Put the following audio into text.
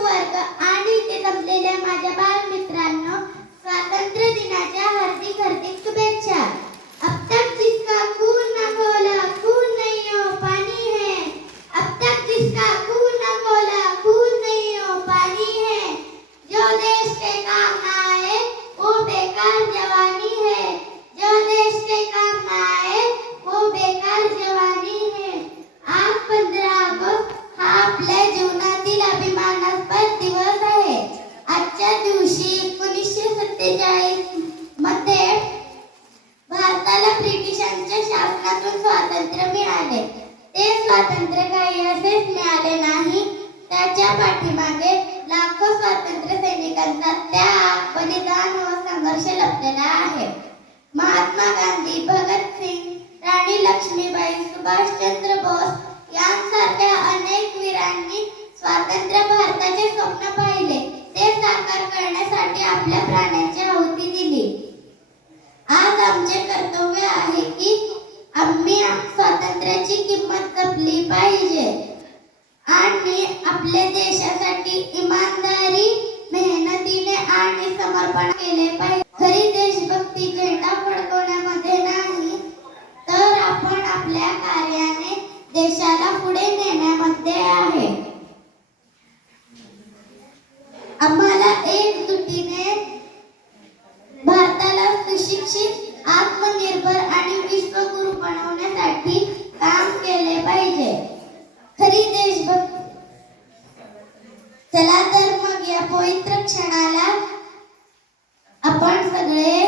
शिक्षक वर्ग आणि इथे जमलेल्या माझ्या बालमित्रांनो, स्वातंत्र्य दिनाच्या हार्दिक हार्दिक शुभेच्छा। अब तक जिसका खून न खौला खून नहीं हो पानी है, अब तक जिसका खून न खौला खून नहीं हो पानी है, जो देश के काम न आए वो बेकार जवानी है, जो देश के काम न आए वो बेकार जवानी है। आज 15 ऑगस्ट हा आपल्या जीवनातील अभिमानास्पद दिवस आहे। आजच्या दिवशी 1947 मध्ये भारताला ब्रिटिशांच्या शासनातून स्वातंत्र्य मिळाले। ते स्वातंत्र्य काही असेच मिळाले नाही, त्याच्या पाठीमागे लाखो स्वातंत्र्य सैनिकांचा त्याग, बलिदान व संघर्ष लपलेला आहे। महात्मा गांधी, भगतसिंग, राणी लक्ष्मीबाई, सुभाषचंद्र बोस यांसारख्या अनेक वीरांनी स्वतंत्र भारताचे स्वप्न पाहिले, ते साकार करण्यासाठी आपल्या प्राणांची आहुती दिली। आज आमचे कर्तव्य आहे की आम्ही स्वातंत्र्याची किंमत जपली पाहिजे आणि आपल्या देशासाठी इमानदारी, मेहनतीने आणि समर्पण केले पाहिजे। खरी देशभक्ती झेंडा फडकवण्यामध्ये नाही, तर आपण आपल्या कार्याने देशाला पुढे नेण्यामध्ये आहे। आम्हाला एकजुटीने भारताला सुशिक्षित, आत्मनिर्भर आणि विश्वगुरू बनवण्यासाठी काम केले पाहिजे। खरी देशभक्ती। चला तर मग या पवित्र क्षणाला आपण सगळे